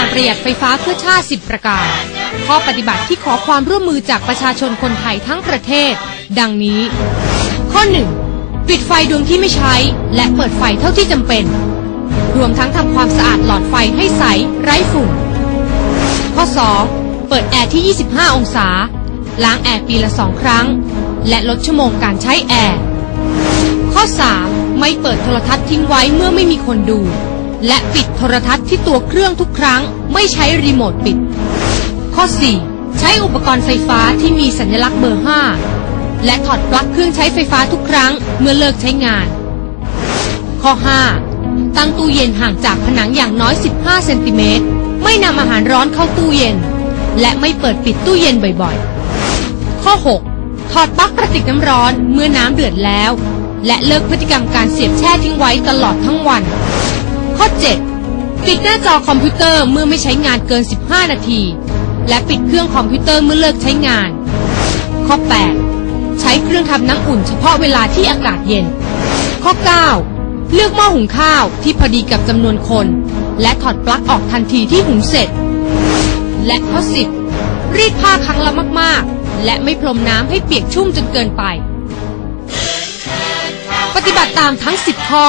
การประหยัดไฟฟ้าเพื่อชาติ 10 ประการ ข้อปฏิบัติที่ขอความร่วมมือจากประชาชนคนไทยทั้งประเทศ ดังนี้ ข้อ 1. ปิดไฟดวงที่ไม่ใช้ และเปิดไฟเท่าที่จำเป็น รวมทั้งทำความสะอาดหลอดไฟให้ใสไร้ฝุ่น ข้อ 2. เปิดแอร์ที่ 25 องศา ล้างแอร์ปีละ2ครั้ง และลดชั่วโมงการใช้แอร์ ข้อ 3. ไม่เปิดโทรทัศน์ทิ้งไว้เมื่อไม่มีคนดู และปิดโทรทัศน์ที่ตัวเครื่องทุกครั้ง ไม่ใช้รีโมทปิด ข้อ 4. ใช้อุปกรณ์ไฟฟ้าที่มีสัญลักษณ์เบอร์ 5 และถอดปลั๊กเครื่องใช้ไฟฟ้าทุกครั้งเมื่อเลิกใช้งาน ข้อ 5. ตั้งตู้เย็นห่างจากผนังอย่างน้อย 15 เซนติเมตร ไม่นำอาหารร้อนเข้าตู้เย็น และไม่เปิดปิดตู้เย็นบ่อยๆ ข้อ 6. ถอดปลั๊กกระติกน้ำร้อนเมื่อน้ำเดือดแล้ว และเลิกพฤติกรรมการเสียบแช่ทิ้งไว้ตลอดทั้งวัน ข้อ 7. ปิดหน้าจอคอมพิวเตอร์เมื่อไม่ใช้งานเกิน 15 นาที และปิดเครื่องคอมพิวเตอร์เมื่อเลิกใช้งาน ข้อ 8. ใช้เครื่องทำน้ำอุ่นเฉพาะเวลาที่อากาศเย็น ข้อ 9. เลือกหม้อหุงข้าวที่พอดีกับจำนวนคน และถอดปลั๊กออกทันทีที่หุงเสร็จ และข้อ 10 รีดผ้าครั้งละมากๆ และไม่พรมน้ำให้เปียกชุ่มจนเกินไป ปฏิบัติตามทั้ง 10 ข้อ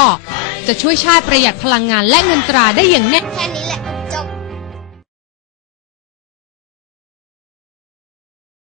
จะช่วยชาติประหยัดพลังงานและเงินตราได้อย่างแน่แค่นี้